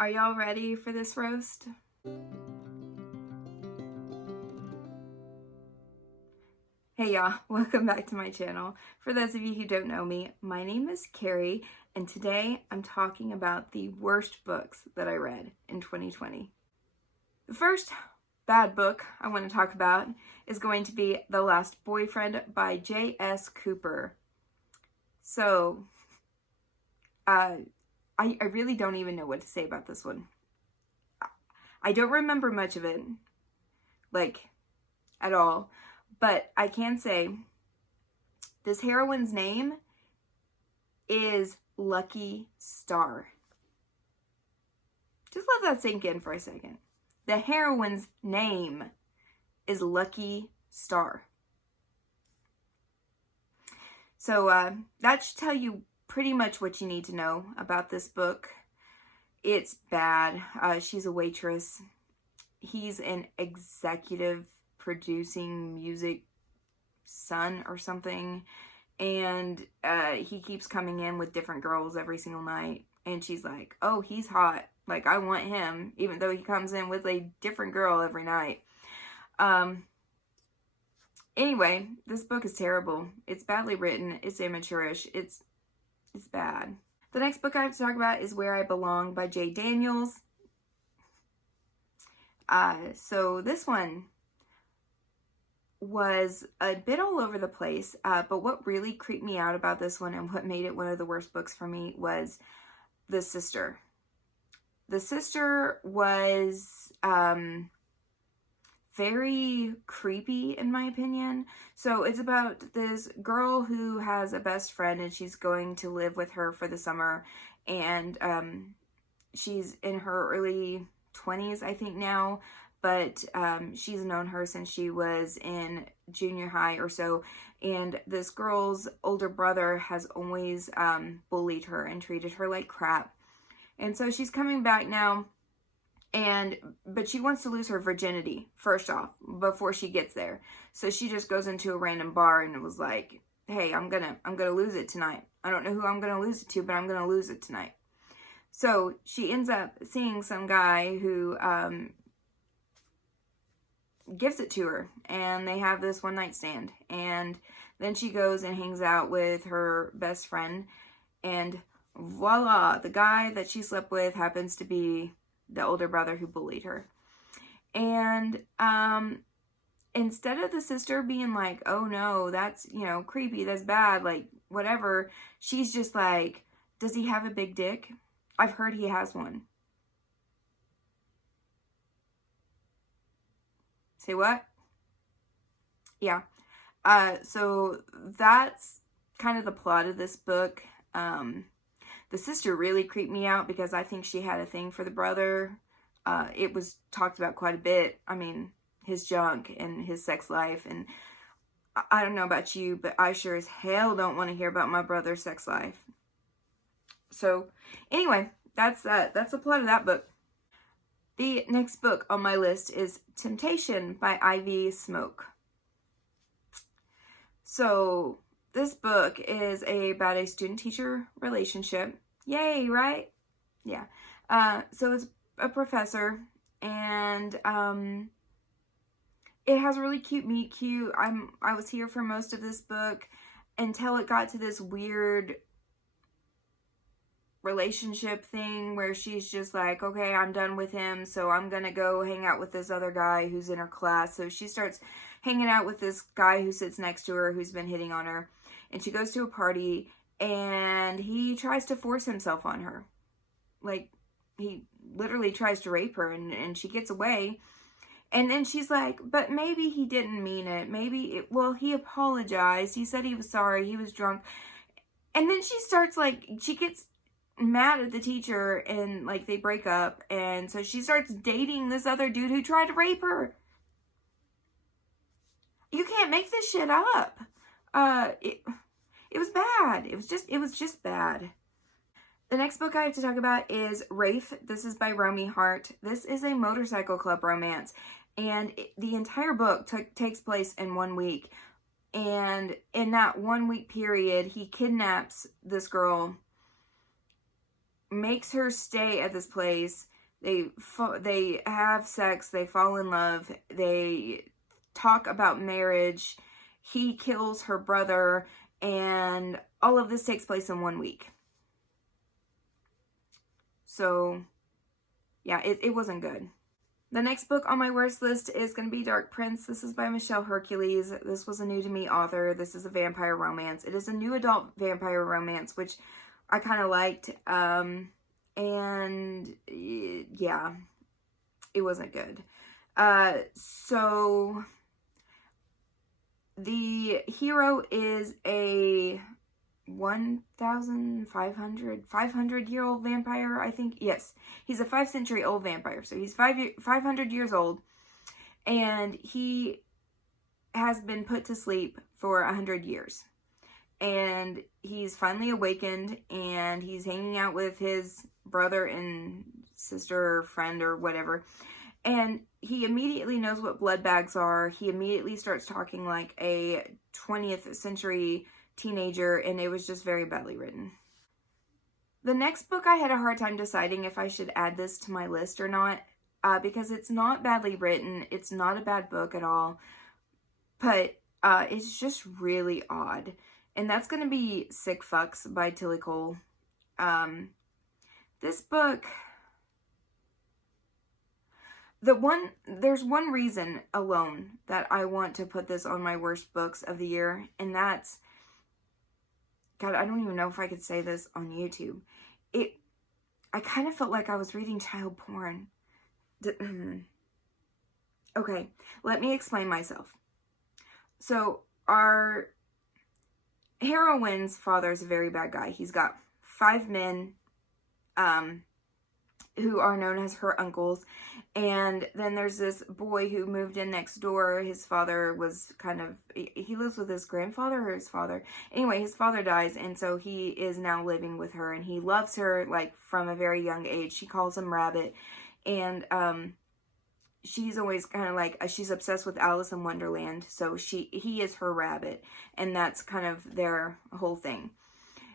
Are y'all ready for this roast? Hey y'all, welcome back to my channel. For those of you who don't know me, my name is Carrie, and today I'm talking about the worst books that I read in 2020. The first bad book I want to talk about is going to be The Last Boyfriend by J.S. Cooper. So, I really don't even know what to say about this one. I don't remember much of it, like, at all. But I can say this heroine's name is Lucky Star. Just let that sink in for a second. The heroine's name is Lucky Star. So that should tell you pretty much what you need to know about this book. It's bad. She's a waitress. He's an executive producing music son or something, and he keeps coming in with different girls every single night, and she's like, oh, he's hot, like I want him, even though he comes in with a different girl every night. Anyway, this book is terrible. It's badly written. It's amateurish. It's bad. The next book I have to talk about is Where I Belong by J. Daniels. So this one was a bit all over the place, but what really creeped me out about this one and what made it one of the worst books for me was the sister. The sister was very creepy, in my opinion. So it's about this girl who has a best friend, and she's going to live with her for the summer, and she's in her early 20s, I think now, but she's known her since she was in junior high or so, and this girl's older brother has always bullied her and treated her like crap. And so she's coming back now, but she wants to lose her virginity first off before she gets there. So she just goes into a random bar and it was like, hey, I'm gonna lose it tonight. I don't know who I'm gonna lose it to, but I'm gonna lose it tonight. So she ends up seeing some guy who gives it to her, and they have this one night stand, and then she goes and hangs out with her best friend, and voila, the guy that she slept with happens to be the older brother who bullied her. And instead of the sister being like, oh no, that's, creepy, that's bad, like whatever, she's just like, does he have a big dick? I've heard he has one. Say what? Yeah. So that's kind of the plot of this book. The sister really creeped me out because I think she had a thing for the brother. It was talked about quite a bit. I mean, his junk and his sex life. And I don't know about you, but I sure as hell don't want to hear about my brother's sex life. So anyway, that's the plot of that book. The next book on my list is Temptation by Ivy Smoke. So this book is about a student-teacher relationship. Yay, right? Yeah. So it's a professor, and it has a really cute meet cute. I was here for most of this book until it got to this weird relationship thing where she's just like, okay, I'm done with him, so I'm gonna go hang out with this other guy who's in her class. So she starts hanging out with this guy who sits next to her who's been hitting on her, and she goes to a party and he tries to force himself on her. Like, he literally tries to rape her, and she gets away. And then she's like, but maybe he didn't mean it. He apologized. He said he was sorry. He was drunk. And then she gets mad at the teacher, and like they break up, and so she starts dating this other dude who tried to rape her. You can't make this shit up. It was bad. It was just bad. The next book I have to talk about is Rafe. This is by Romy Hart. This is a motorcycle club romance, and the entire book takes place in 1 week. And in that 1 week period, he kidnaps this girl makes her stay at this place. They have sex, they fall in love, they talk about marriage. He kills her brother, and all of this takes place in 1 week. So, yeah, it wasn't good. The next book on my worst list is going to be Dark Prince. This is by Michelle Hercules. This was a new to me author. This is a vampire romance. It is a new adult vampire romance, which I kind of liked. And yeah, it wasn't good. So the hero is a 500-year-old vampire, I think. Yes, he's a 5-century-old vampire. So he's 500 years old, and he has been put to sleep for 100 years. And he's finally awakened, and he's hanging out with his brother and sister or friend or whatever. And he immediately knows what blood bags are. He immediately starts talking like a 20th century teenager, and it was just very badly written. The next book, I had a hard time deciding if I should add this to my list or not, because it's not badly written. It's not a bad book at all, but it's just really odd. And that's going to be Sick Fucks by Tilly Cole. This book, there's one reason alone that I want to put this on my worst books of the year, and that's, God, I don't even know if I could say this on YouTube. I kind of felt like I was reading child porn. Okay, let me explain myself. So, our heroine's father is a very bad guy. He's got 5 men who are known as her uncles. And then there's this boy who moved in next door. His father was he lives with his grandfather or his father. Anyway, his father dies, and so he is now living with her, and he loves her like from a very young age. She calls him Rabbit, and she's always kind of like, she's obsessed with Alice in Wonderland, so he is her rabbit, and that's kind of their whole thing.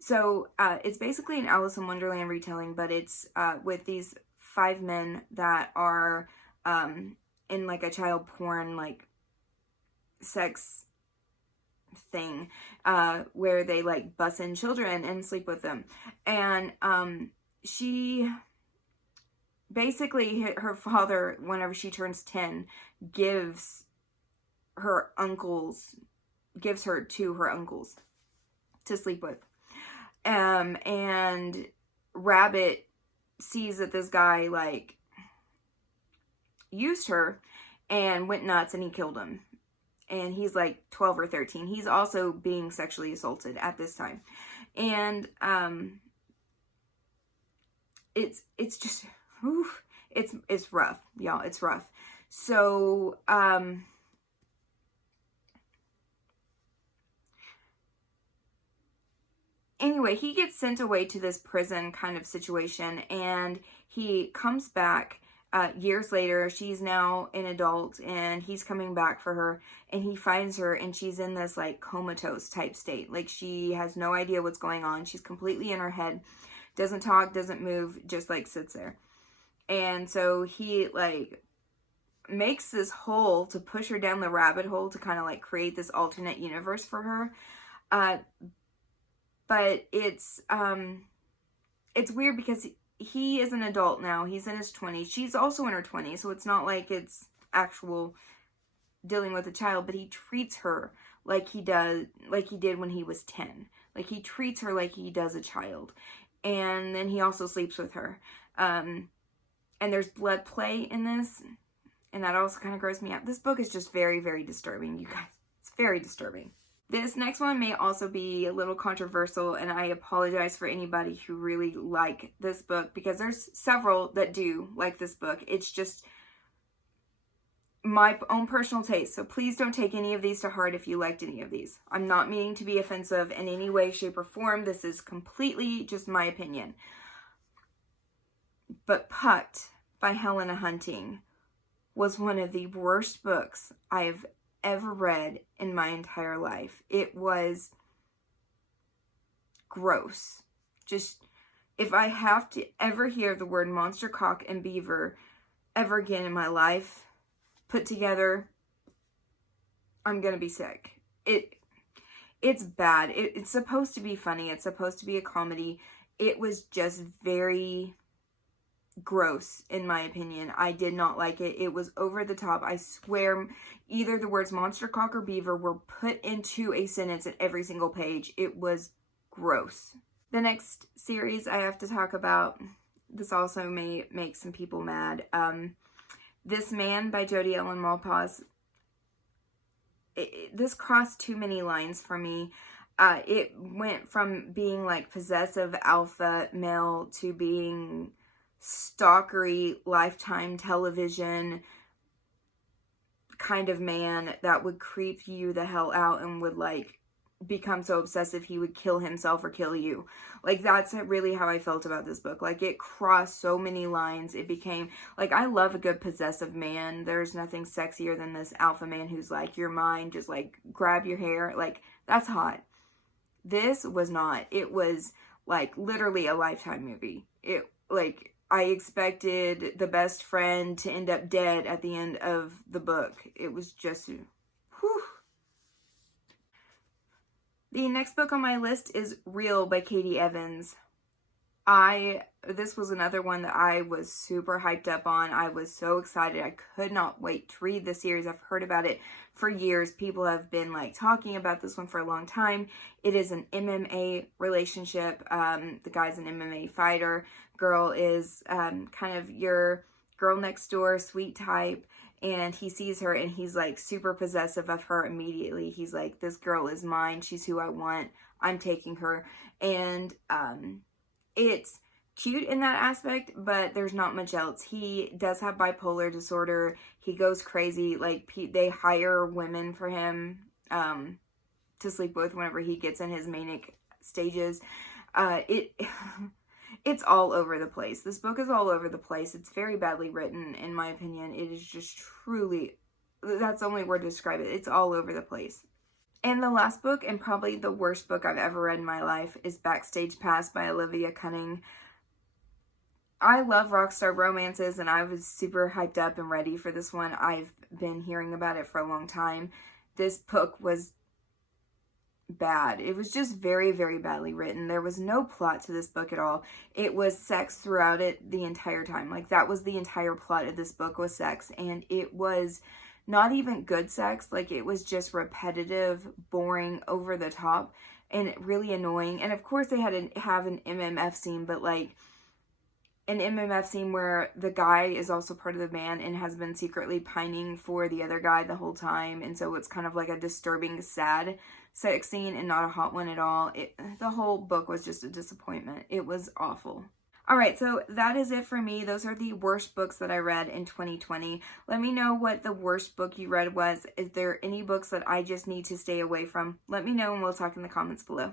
So it's basically an Alice in Wonderland retelling, but it's with these 5 men that are in like a child porn like sex thing, where they like bus in children and sleep with them. And she basically, her father, whenever she turns 10, gives her to her uncles to sleep with. And Rabbit sees that this guy like used her and went nuts, and he killed him. And he's like 12 or 13. He's also being sexually assaulted at this time. And it's just, oof, it's rough, y'all. It's rough. So anyway, he gets sent away to this prison kind of situation, and he comes back years later. She's now an adult, and he's coming back for her, and he finds her, and she's in this like comatose type state. Like, she has no idea what's going on. She's completely in her head, doesn't talk, doesn't move, just like sits there. And so he like makes this hole to push her down the rabbit hole to kind of like create this alternate universe for her. But it's weird because he is an adult now. He's in his 20s. She's also in her 20s, so it's not like it's actual dealing with a child, but he treats her like he did when he was 10. Like, he treats her like he does a child. And then he also sleeps with her. And there's blood play in this, and that also kind of grossed me out. This book is just very, very disturbing, you guys. It's very disturbing. This next one may also be a little controversial, and I apologize for anybody who really like this book, because there's several that do like this book. It's just my own personal taste, so please don't take any of these to heart if you liked any of these. I'm not meaning to be offensive in any way, shape, or form. This is completely just my opinion. But Pucked by Helena Hunting was one of the worst books I have ever read in my entire life. It was gross. Just If I have to ever hear the word monster cock and beaver ever again in my life put together, I'm gonna be sick. It's bad. It's supposed to be funny. It's supposed to be a comedy. It was just very gross, in my opinion. I did not like it. It was over the top. I swear either the words monster cock or beaver were put into a sentence at every single page. It was gross. The next series I have to talk about, this also may make some people mad. This Man by Jodi Ellen Malpass. This crossed too many lines for me. It went from being like possessive alpha male to being stalkery Lifetime television kind of man that would creep you the hell out and would like become so obsessive he would kill himself or kill you. Like, that's really how I felt about this book. Like, it crossed so many lines. It became like, I love a good possessive man. There's nothing sexier than this alpha man who's like, you're mine, just like grab your hair. Like, that's hot. This was not. It was like literally a Lifetime movie. It like, I expected the best friend to end up dead at the end of the book. It was just, whew. The next book on my list is Real by Katie Evans. This was another one that I was super hyped up on. I was so excited. I could not wait to read the series. I've heard about it for years. People have been like talking about this one for a long time. It is an MMA relationship. The guy's an MMA fighter. Girl is kind of your girl next door, sweet type. And he sees her and he's like super possessive of her immediately. He's like, this girl is mine. She's who I want. I'm taking her. And it's cute in that aspect, but there's not much else. He does have bipolar disorder. He goes crazy. Like, they hire women for him to sleep with whenever he gets in his manic stages. It's all over the place. This book is all over the place. It's very badly written, in my opinion. It is just truly, that's the only word to describe it. It's all over the place. And the last book, and probably the worst book I've ever read in my life, is Backstage Pass by Olivia Cunning. I love rockstar romances, and I was super hyped up and ready for this one. I've been hearing about it for a long time. This book was bad. It was just very, very badly written. There was no plot to this book at all. It was sex throughout it the entire time. Like, that was the entire plot of this book, was sex. And it was not even good sex. Like, it was just repetitive, boring, over the top, and really annoying. And of course they had to have an MMF scene, but like an MMF scene where the guy is also part of the band and has been secretly pining for the other guy the whole time. And so it's kind of like a disturbing, sad sex scene and not a hot one at all. The whole book was just a disappointment. It was awful. Alright, so that is it for me. Those are the worst books that I read in 2020. Let me know what the worst book you read was. Is there any books that I just need to stay away from? Let me know and we'll talk in the comments below.